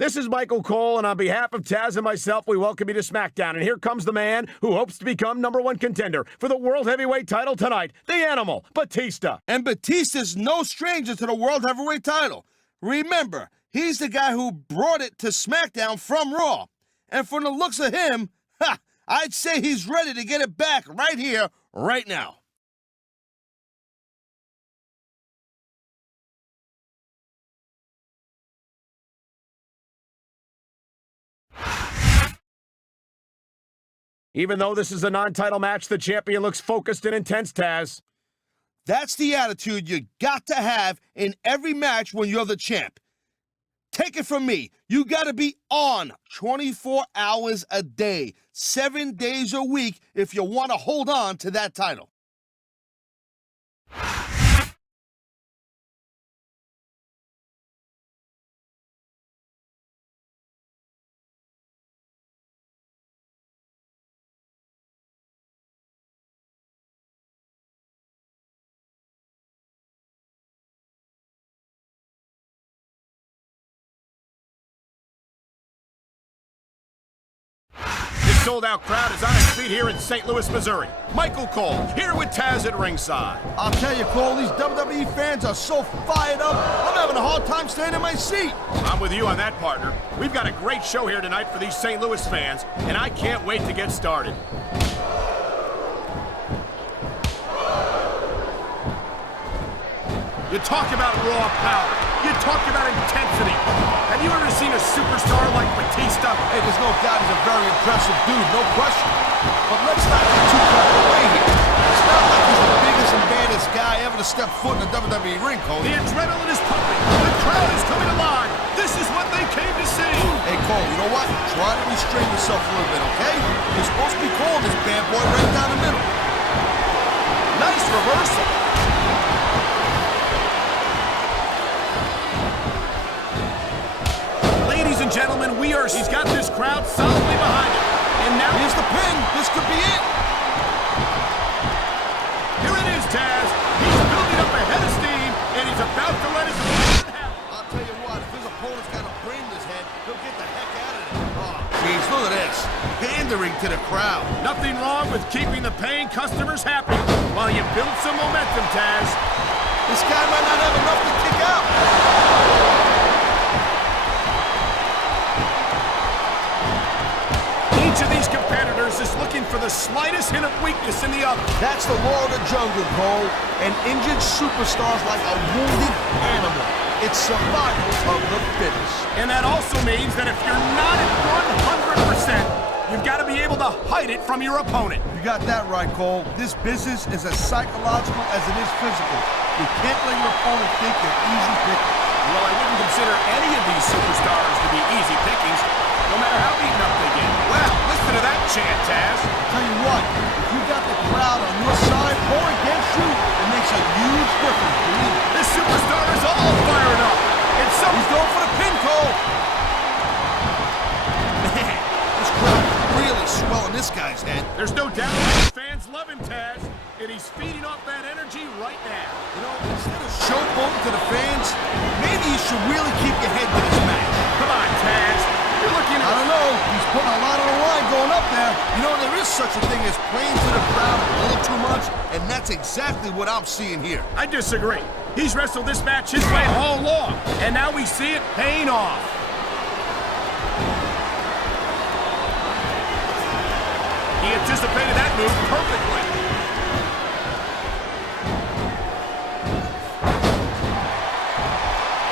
This is Michael Cole, and on behalf of Taz and myself, we welcome you to SmackDown. And here comes the man who hopes to become #1 contender for the World Heavyweight title tonight, the Animal, Batista. And Batista's no stranger to the World Heavyweight title. Remember, he's the guy who brought it to SmackDown from Raw. And from the looks of him, I'd say he's ready to get it back right here, right now. Even though this is a non-title match, the champion looks focused and intense, Taz. That's the attitude you got to have in every match when you're the champ. Take it from me, you got to be on 24 hours a day, 7 days a week if you want to hold on to that title. Sold-out crowd is on its feet here in St. Louis, Missouri. Michael Cole, here with Taz at ringside. I'll tell you, Cole, these WWE fans are so fired up, I'm having a hard time staying in my seat. I'm with you on that, partner. We've got a great show here tonight for these St. Louis fans, and I can't wait to get started. You talk about raw power. You talk about intensity. Have you ever seen a superstar like Batista? Hey, there's no doubt he's a very impressive dude, no question. But let's not get too carried away here. It's not like he's the biggest and baddest guy ever to step foot in a WWE ring, Cole. The adrenaline is pumping. The crowd is coming alive. This is what they came to see. Hey, Cole, you know what? Try to restrain yourself a little bit, okay? You're supposed to be calling this bad boy right down the middle. Nice reversal. Gentlemen, he's got this crowd solidly behind him. And now here's the pin. This could be it. Here it is, Taz. He's building up a head of steam, and he's about to let his opponent have it. I'll tell you what, if his opponent's got a brain in his head, he'll get the heck out of there. Oh, jeez, look at this. Pandering to the crowd. Nothing wrong with keeping the paying customers happy while you build some momentum, Taz. This guy might not have enough to kick out. Each of these competitors is looking for the slightest hint of weakness in the other. That's the law of the jungle, Cole. An injured superstar's like a wounded animal. It's survival of the fittest. And that also means that if you're not at 100%, you've got to be able to hide it from your opponent. You got that right, Cole. This business is as psychological as it is physical. You can't let your opponent think you're easy pickings. Well, I wouldn't consider any of these superstars to be easy pickings, no matter how beaten up they get. Wow, listen to that chant, Taz. I'll tell you what, if you got the crowd on your side or against you, it makes a huge difference, believe me. This superstar is all fired up. And so he's going for the pin, Cole. Man, this crowd is really swelling this guy's head. There's no doubt that fans love him, Taz, and he's feeding off that energy right now. You know, instead of showboating to the fans, maybe you should really keep your head to this match. Come on, Taz. You're looking at... I don't know. He's putting a lot on the line going up there. You know, there is such a thing as playing to the crowd a little too much, and that's exactly what I'm seeing here. I disagree. He's wrestled this match his way all along, and now we see it paying off. He anticipated that move perfectly.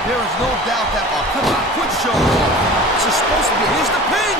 There is no doubt that, oh, come on, quit showing off. This is supposed to be, here's the pin.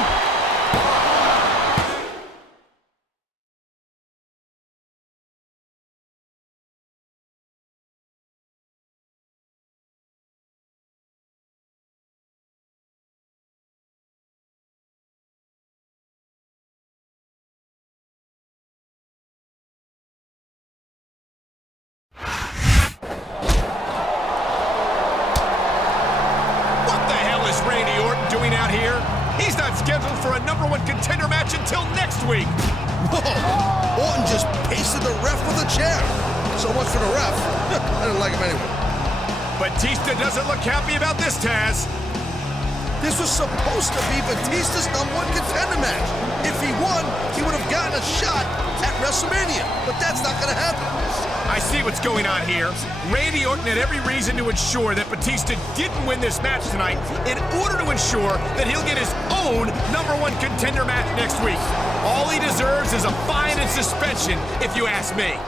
Scheduled for a #1 contender match until next week. Whoa! Orton just pasted the ref with a chair. So much for the ref. I didn't like him anyway. Batista doesn't look happy about this, Taz. This was supposed to be Batista's #1 contender match. If he won, he would have gotten a shot at WrestleMania, but that's not going to happen. I see what's going on here. Randy Orton had every reason to ensure that Batista didn't win this match tonight in order to ensure that he'll get his own #1 contender match next week. All he deserves is a fine and suspension, if you ask me.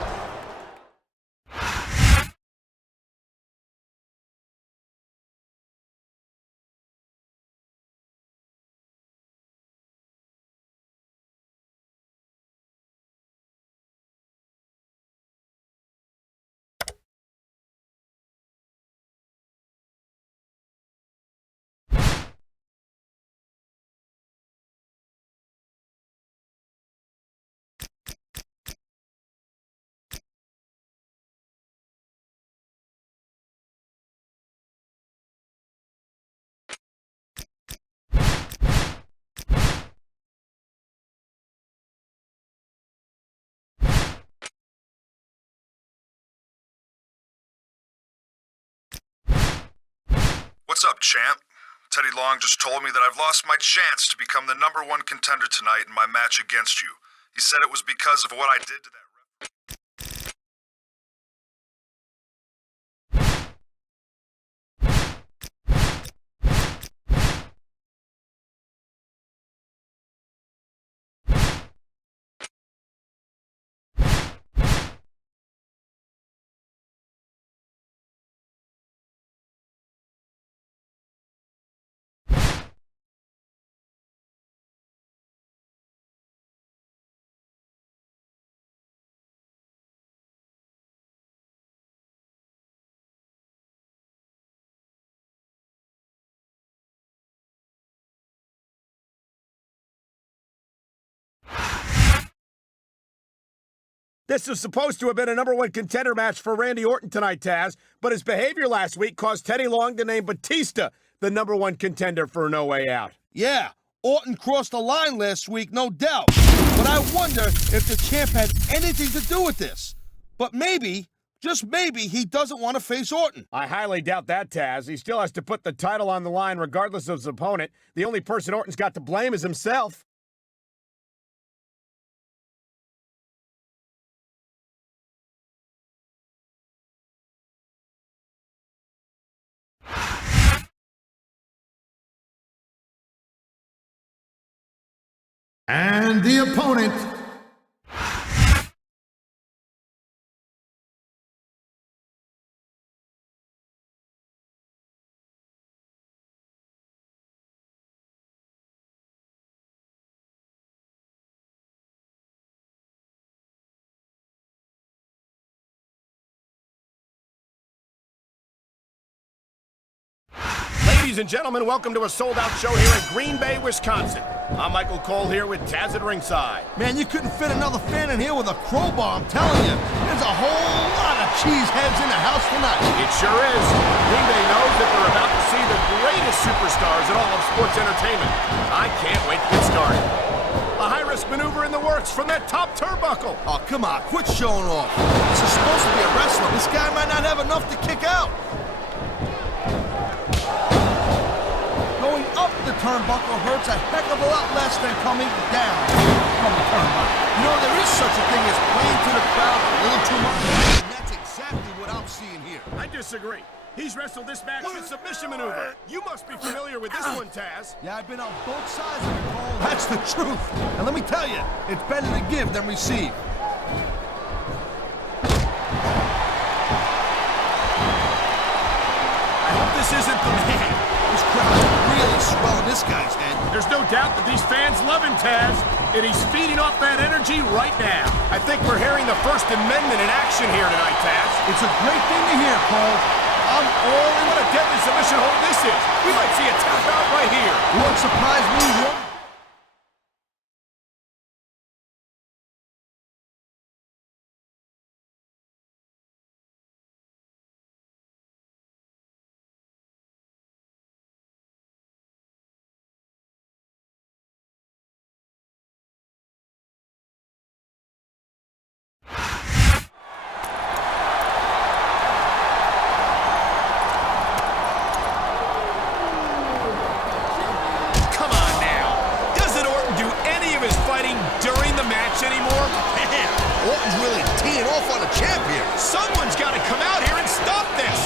What's up, champ? Teddy Long just told me that I've lost my chance to become the #1 contender tonight in my match against you. He said it was because of what I did to that ref. This was supposed to have been a #1 contender match for Randy Orton tonight, Taz, but his behavior last week caused Teddy Long to name Batista the #1 contender for No Way Out. Yeah, Orton crossed the line last week, no doubt. But I wonder if the champ had anything to do with this. But maybe, just maybe, he doesn't want to face Orton. I highly doubt that, Taz. He still has to put the title on the line regardless of his opponent. The only person Orton's got to blame is himself. And the opponent, Ladies and gentlemen, welcome to a sold-out show here in Green Bay, Wisconsin. I'm Michael Cole here with Taz at ringside. Man, you couldn't fit another fan in here with a crowbar, I'm telling you. There's a whole lot of cheeseheads in the house tonight. It sure is. Green Bay knows that they're about to see the greatest superstars in all of sports entertainment. I can't wait to get started. A high-risk maneuver in the works from that top turnbuckle. Oh, come on, quit showing off. This is supposed to be a wrestler. This guy might not have enough to kick out. Going up the turnbuckle hurts a heck of a lot less than coming down from the turnbuckle. You know, there is such a thing as playing to the crowd a little too much. And that's exactly what I'm seeing here. I disagree. He's wrestled this match with submission maneuver. You must be familiar with this one, Taz. Yeah, I've been on both sides of it, Cole. That's the truth. And let me tell you, it's better to give than receive. I hope this isn't the man. This crowd is really swelling this guy's head. There's no doubt that these fans love him, Taz, and he's feeding off that energy right now. I think we're hearing the First Amendment in action here tonight, Taz. It's a great thing to hear, Cole. I'm all in. What a deadly submission hold this is. We might see a tap out right here. Won't surprise me one. Orton's really teeing off on the champ here. Someone's got to come out here and stop this.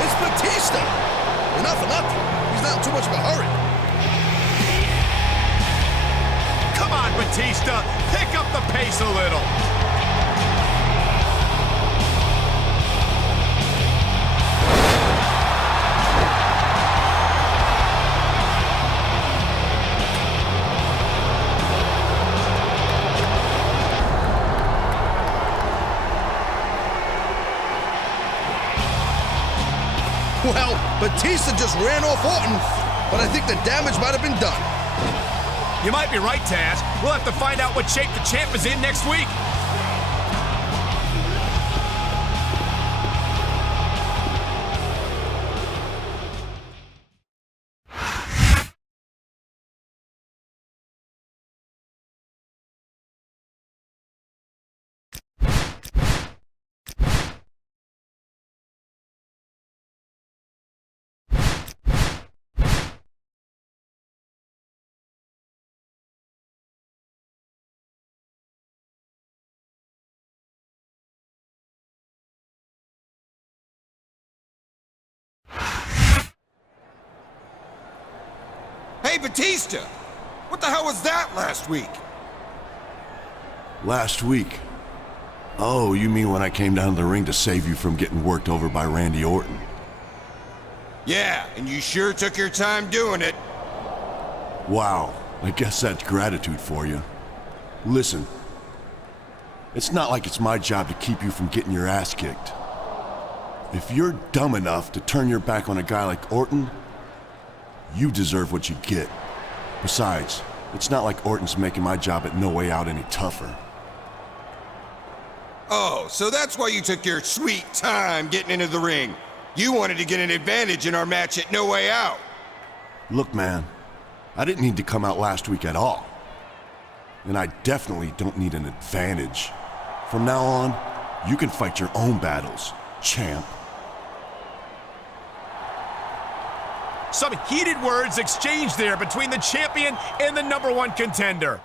It's Batista. And not for nothing. He's not in too much of a hurry. Come on, Batista. Pick up the pace a little. Well, Batista just ran off Orton, but I think the damage might have been done. You might be right, Taz. We'll have to find out what shape the champ is in next week. Hey, Batista! What the hell was that last week? Last week? Oh, you mean when I came down to the ring to save you from getting worked over by Randy Orton? Yeah, and you sure took your time doing it. Wow, I guess that's gratitude for you. Listen, it's not like it's my job to keep you from getting your ass kicked. If you're dumb enough to turn your back on a guy like Orton, you deserve what you get. Besides, it's not like Orton's making my job at No Way Out any tougher. Oh, so that's why you took your sweet time getting into the ring. You wanted to get an advantage in our match at No Way Out. Look, man, I didn't need to come out last week at all. And I definitely don't need an advantage. From now on, you can fight your own battles, champ. Some heated words exchanged there between the champion and the #1 contender.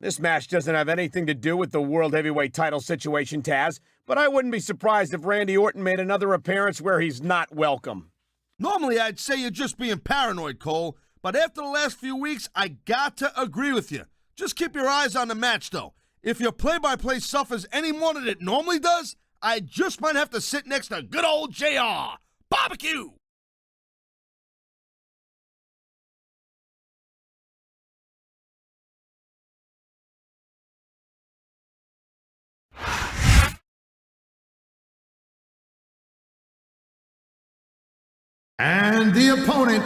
This match doesn't have anything to do with the World Heavyweight title situation, Taz, but I wouldn't be surprised if Randy Orton made another appearance where he's not welcome. Normally, I'd say you're just being paranoid, Cole, but after the last few weeks, I got to agree with you. Just keep your eyes on the match, though. If your play-by-play suffers any more than it normally does, I just might have to sit next to good old JR. Barbecue! And the opponent,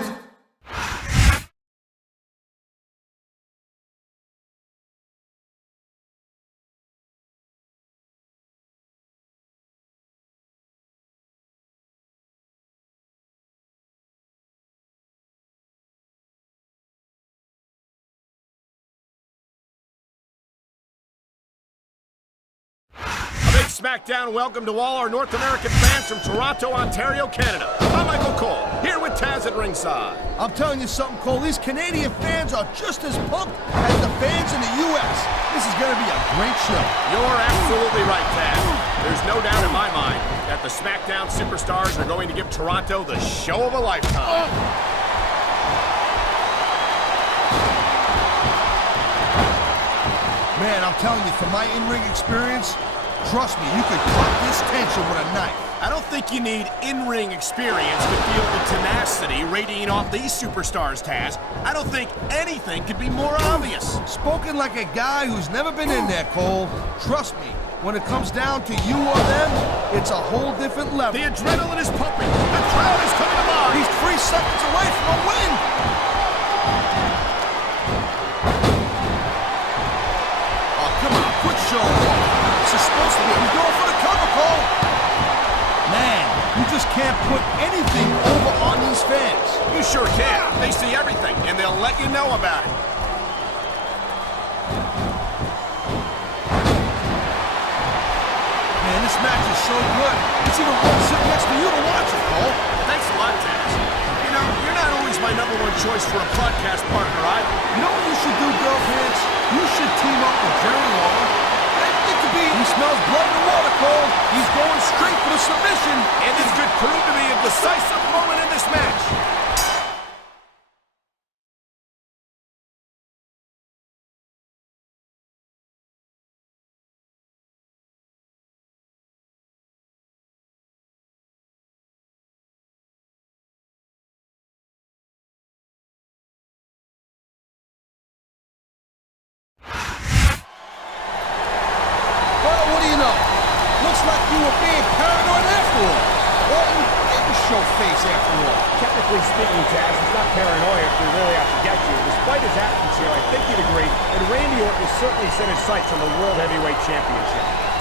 SmackDown welcome to all our North American fans from Toronto, Ontario, Canada. I'm Michael Cole, here with Taz at ringside. I'm telling you something, Cole. These Canadian fans are just as pumped as the fans in the U.S. This is going to be a great show. You're absolutely right, Taz. There's no doubt in my mind that the SmackDown superstars are going to give Toronto the show of a lifetime. Man, I'm telling you, from my in-ring experience, trust me, you could cut this tension with a knife. I don't think you need in-ring experience to feel the tenacity radiating off these superstars, Taz. I don't think anything could be more obvious. Spoken like a guy who's never been in there, Cole. Trust me, when it comes down to you or them, it's a whole different level. The adrenaline is pumping. The crowd is coming alive. He's 3 seconds away from a win. Oh, come on, quit showing off. This is supposed to be. He's going for the cover, Cole. Man, you just can't put anything over on these fans. You sure can. They see everything, and they'll let you know about it. Man, this match is so good. It's even worth sitting next to you to watch it, Cole. Thanks a lot, Taz. You know, you're not always my #1 choice for a podcast partner, either. You know what you should do, Girl Pants? You should team up with Jerry Lawler. It could be. He smells blood in the water, Cole. He's going straight for the submission. And this could prove to be a decisive moment in this match. Well, what do you know? Looks like you were being paranoid after all. Orton didn't show face after all. Technically speaking, Taz, it's not paranoia if we really have to get you. Despite his absence here, I think you'd agree that Randy Orton has certainly set his sights on the World Heavyweight Championship.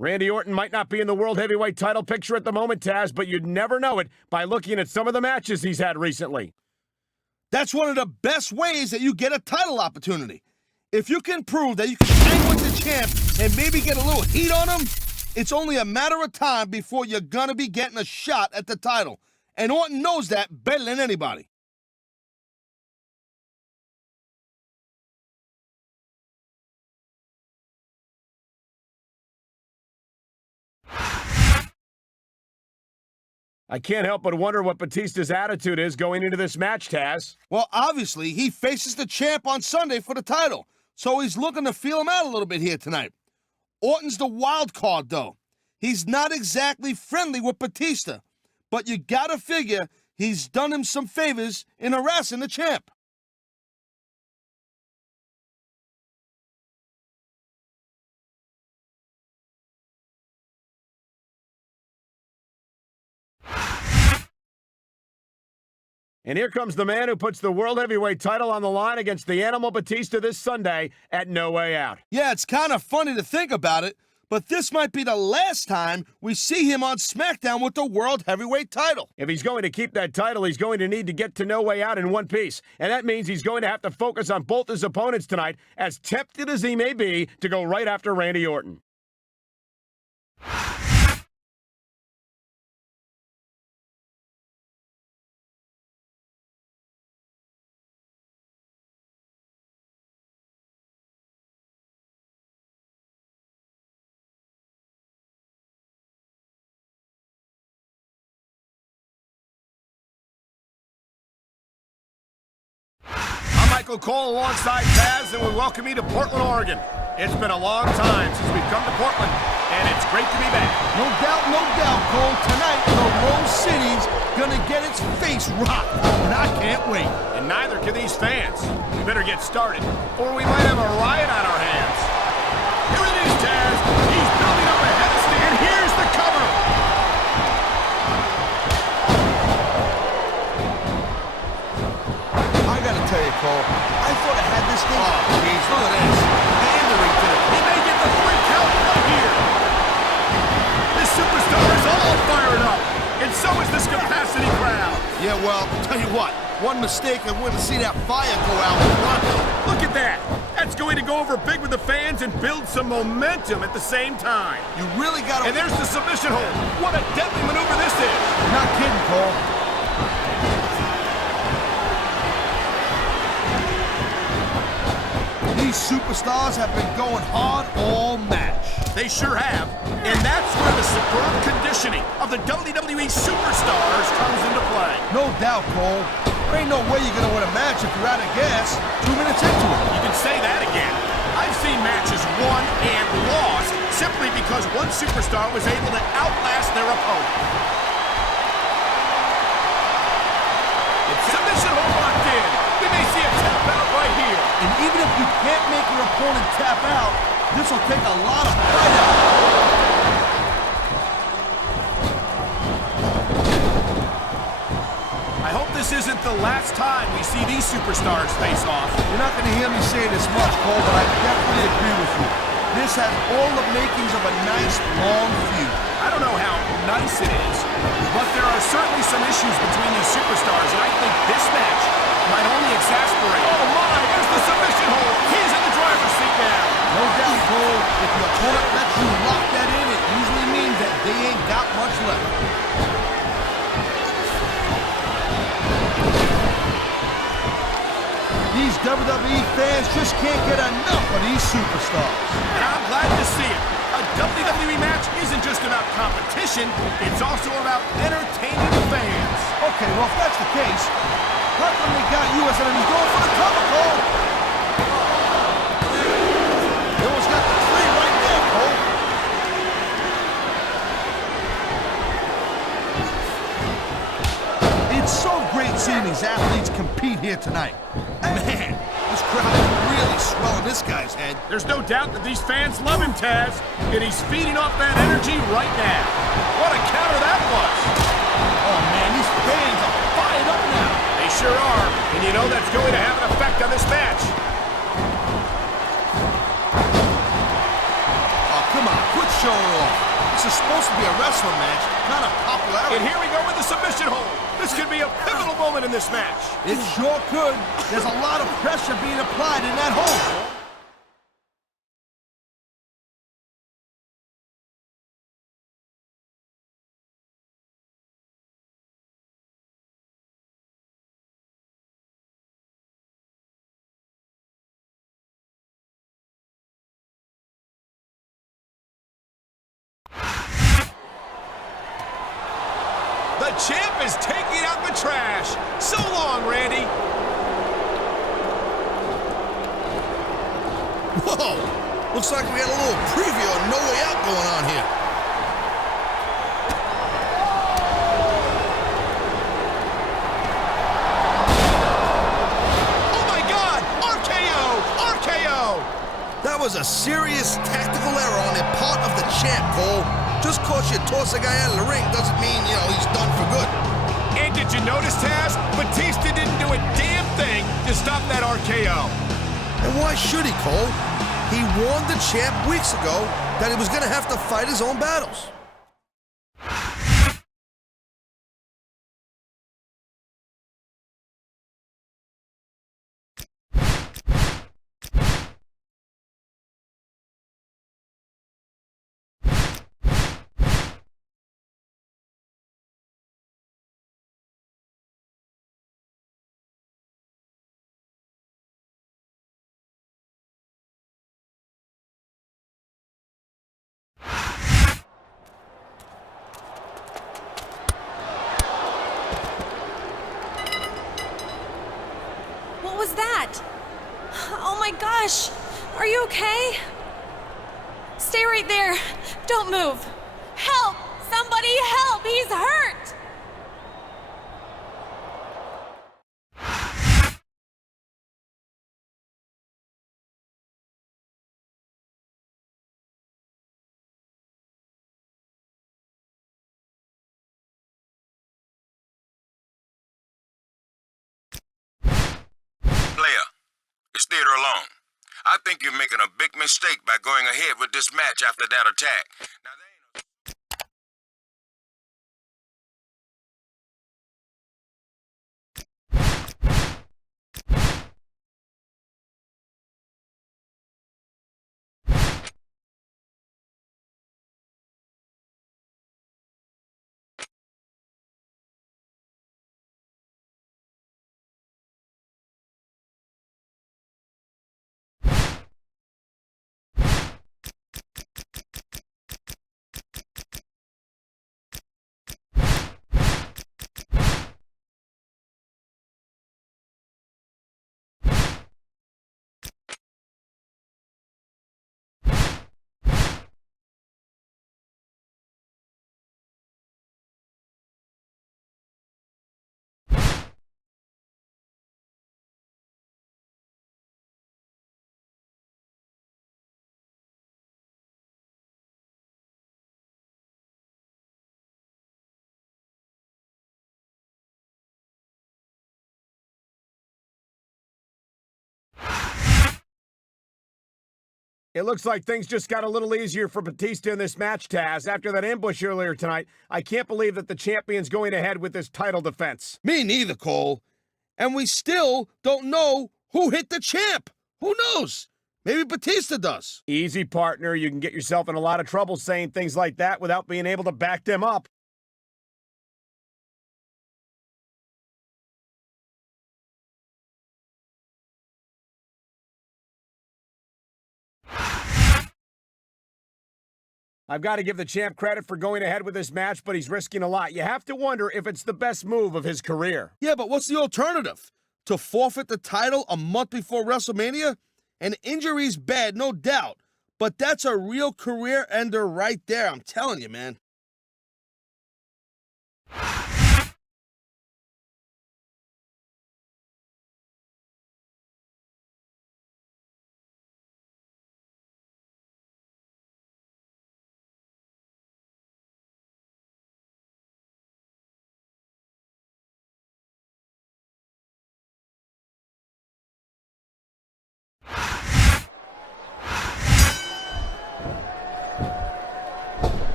Randy Orton might not be in the World Heavyweight title picture at the moment, Taz, but you'd never know it by looking at some of the matches he's had recently. That's one of the best ways that you get a title opportunity. If you can prove that you can hang with the champ and maybe get a little heat on him, it's only a matter of time before you're gonna be getting a shot at the title. And Orton knows that better than anybody. I can't help but wonder what Batista's attitude is going into this match, Taz. Well, obviously, he faces the champ on Sunday for the title, so he's looking to feel him out a little bit here tonight. Orton's the wild card, though. He's not exactly friendly with Batista, but you gotta figure he's done him some favors in harassing the champ. And here comes the man who puts the World Heavyweight title on the line against the Animal Batista this Sunday at No Way Out. Yeah, it's kind of funny to think about it, but this might be the last time we see him on SmackDown with the World Heavyweight title. If he's going to keep that title, he's going to need to get to No Way Out in one piece. And that means he's going to have to focus on both his opponents tonight, as tempted as he may be to go right after Randy Orton. Michael Cole alongside Taz, and we welcome you to Portland, Oregon. It's been a long time since we've come to Portland, and it's great to be back. No doubt, Cole. Tonight, the Rose City's gonna get its face rocked, and I can't wait. And neither can these fans. We better get started, or we might have a riot on our hands. Here it is, Taz. He's building up ahead of Sting, and here's the cover. I gotta tell you, Cole, I thought I had this thing. Oh, jeez, look at this. Pandering to it. He may get the 3 count right here. This superstar is all fired up, and so is this capacity crowd. Yeah, well, tell you what, one mistake and we're gonna see that fire go out. Look at that. That's going to go over big with the fans and build some momentum at the same time. You really gotta... And there's the submission hold. What a deadly maneuver this is. You're not kidding, Cole. These superstars have been going hard all match. They sure have. And that's where the superb conditioning of the WWE superstars comes into play. No doubt, Cole. There ain't no way you're gonna win a match if you're out of gas 2 minutes into it. You can say that again. I've seen matches won and lost simply because one superstar was able to outlast their opponent. Submission hold locked in. We may see a tap out right here. And even if you can't make your opponent tap out, this will take a lot of fight out. I hope this isn't the last time we see these superstars face off. You're not going to hear me say this much, Cole, but I definitely agree with you. This has all the makings of a nice, long feud. I don't know how nice it is, but there are certainly some issues between these superstars, and I think this match might only exasperate. Oh my, there's the submission hold. He's in the driver's seat now. No doubt, Cole. If your opponent lets you lock that in, it usually means that they ain't got much left. These WWE fans just can't get enough of these superstars. And I'm glad to see it. A WWE match isn't just about competition, it's also about entertaining the fans. Okay, well, if that's the case, how come they got you as an enemy going for the cover, Cole? They almost got the 3 right there, Cole. It's so great seeing these athletes compete here tonight. Man, this crowd is really swelling this guy's head. There's no doubt that these fans love him, Taz, and he's feeding off that energy right now. What a counter that was. Oh, man, these fans are fired up now. They sure are, and you know that's going to have an effect on this match. Oh, come on, quit showing off. This is supposed to be a wrestling match, not a popularity. And here we go with the submission hold. This could be a pivotal moment in this match. It sure could. There's a lot of pressure being applied in that hold. The champ is taking out the trash. So long, Randy. Whoa! Looks like we had a little preview of No Way Out going on here. Oh my God! RKO! RKO! That was a serious tactical error on the part of the champ, Cole. Just cause you toss a guy out of the ring doesn't mean, he's done for good. And did you notice, Taz? Batista didn't do a damn thing to stop that RKO. And why should he, Cole? He warned the champ weeks ago that he was going to have to fight his own battles. What was that? Oh my gosh! Are you okay? Stay right there. Don't move. Help! Somebody help! He's hurt! It's theater alone. I think you're making a big mistake by going ahead with this match after that attack. Now, It looks like things just got a little easier for Batista in this match, Taz. After that ambush earlier tonight, I can't believe that the champion's going ahead with this title defense. Me neither, Cole. And we still don't know who hit the champ. Who knows? Maybe Batista does. Easy, partner. You can get yourself in a lot of trouble saying things like that without being able to back them up. I've got to give the champ credit for going ahead with this match, but he's risking a lot. You have to wonder if it's the best move of his career. Yeah, but what's the alternative? To forfeit the title a month before WrestleMania? An injury's bad, no doubt. But that's a real career ender right there, I'm telling you, man.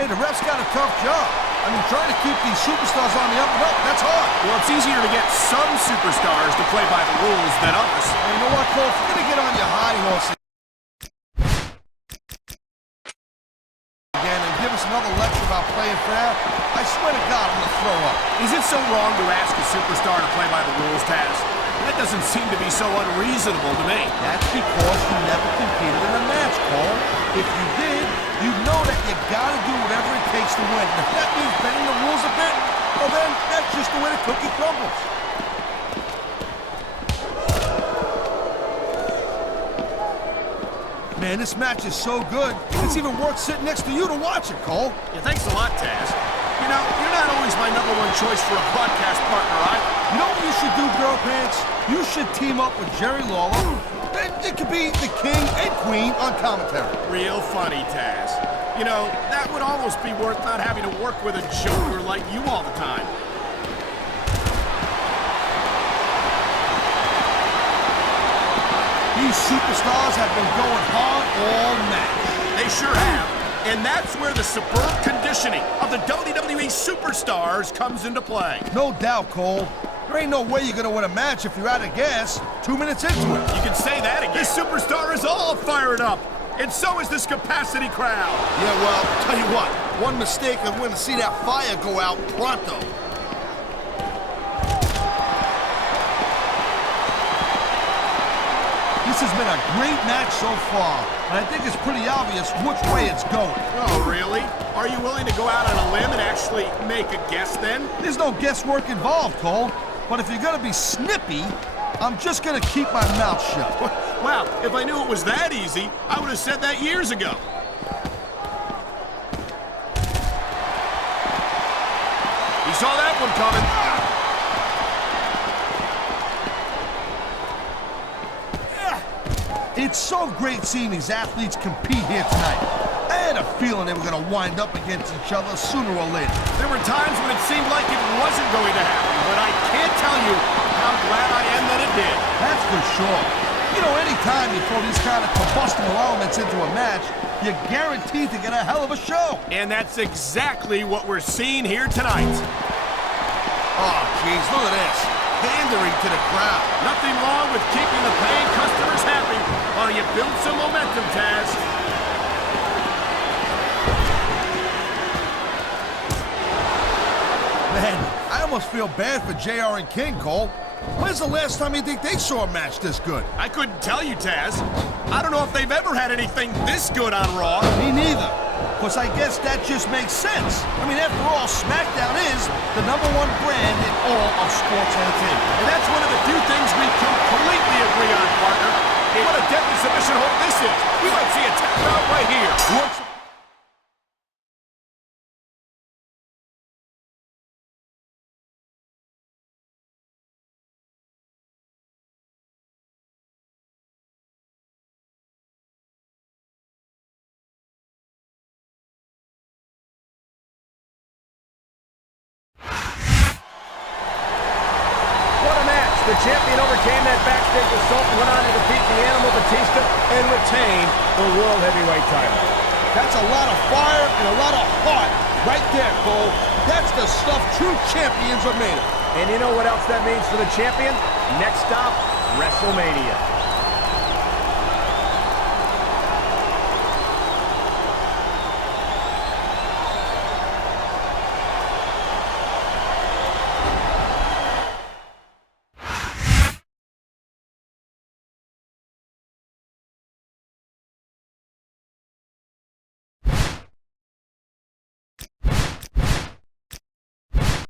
Hey, the ref's got a tough job. I mean, trying to keep these superstars on the up and up, that's hard. Well, it's easier to get some superstars to play by the rules than others. And you know what, Cole? If you're going to get on your high horse again and give us another lecture about playing fair, I swear to God, I'm going to throw up. Is it so wrong to ask a superstar to play by the rules, Taz? That doesn't seem to be so unreasonable to me. That's because you never competed in a match, Cole. If you did, you know that you gotta do whatever it takes to win. And if that means bending the rules a bit, well then, that's just the way the cookie crumbles. Man, this match is so good, it's even worth sitting next to you to watch it, Cole. Yeah, thanks a lot, Taz. You know, you're not always my number one choice for a podcast partner, You know what you should do, Girl Pants? You should team up with Jerry Lawler. It could be the king and queen on commentary. Real funny, Taz. You know, that would almost be worth not having to work with a joker like you all the time. These superstars have been going hard all match. They sure have. And that's where the superb conditioning of the WWE superstars comes into play. No doubt, Cole. There ain't no way you're gonna win a match if you're out of gas 2 minutes into it. You can say that again. This superstar is all fired up. And so is this capacity crowd. Yeah, well, tell you what, one mistake and we're gonna see that fire go out pronto. This has been a great match so far, and I think it's pretty obvious which way it's going. Oh, really? Are you willing to go out on a limb and actually make a guess then? There's no guesswork involved, Cole. But if you're gonna be snippy, I'm just gonna keep my mouth shut. Wow, if I knew it was that easy, I would have said that years ago. He saw that one coming. It's so great seeing these athletes compete here tonight. I had a feeling they were gonna wind up against each other sooner or later. There were times when it seemed like it wasn't going to happen, but I can't tell you how glad I am that it did. That's for sure. You know, anytime you throw these kind of combustible elements into a match, you're guaranteed to get a hell of a show. And that's exactly what we're seeing here tonight. Oh, jeez, look at this. Pandering to the crowd. Nothing wrong with keeping the paying customers happy while you build some momentum, Taz. Man, I almost feel bad for JR and King, Cole. When's the last time you think they saw a match this good? I couldn't tell you, Taz. I don't know if they've ever had anything this good on Raw. Me neither. Because I guess that just makes sense. I mean, after all, SmackDown is the #1 brand in all of sports entertainment. And that's one of the few things we completely agree on, partner. What a deadly submission hold this is. We might see a tap out right here. The champion overcame that backstage assault and went on to defeat the Animal Batista and retain the World Heavyweight title. That's a lot of fire and a lot of heart right there, Cole. That's the stuff true champions are made of. And you know what else that means for the champion? Next stop, WrestleMania.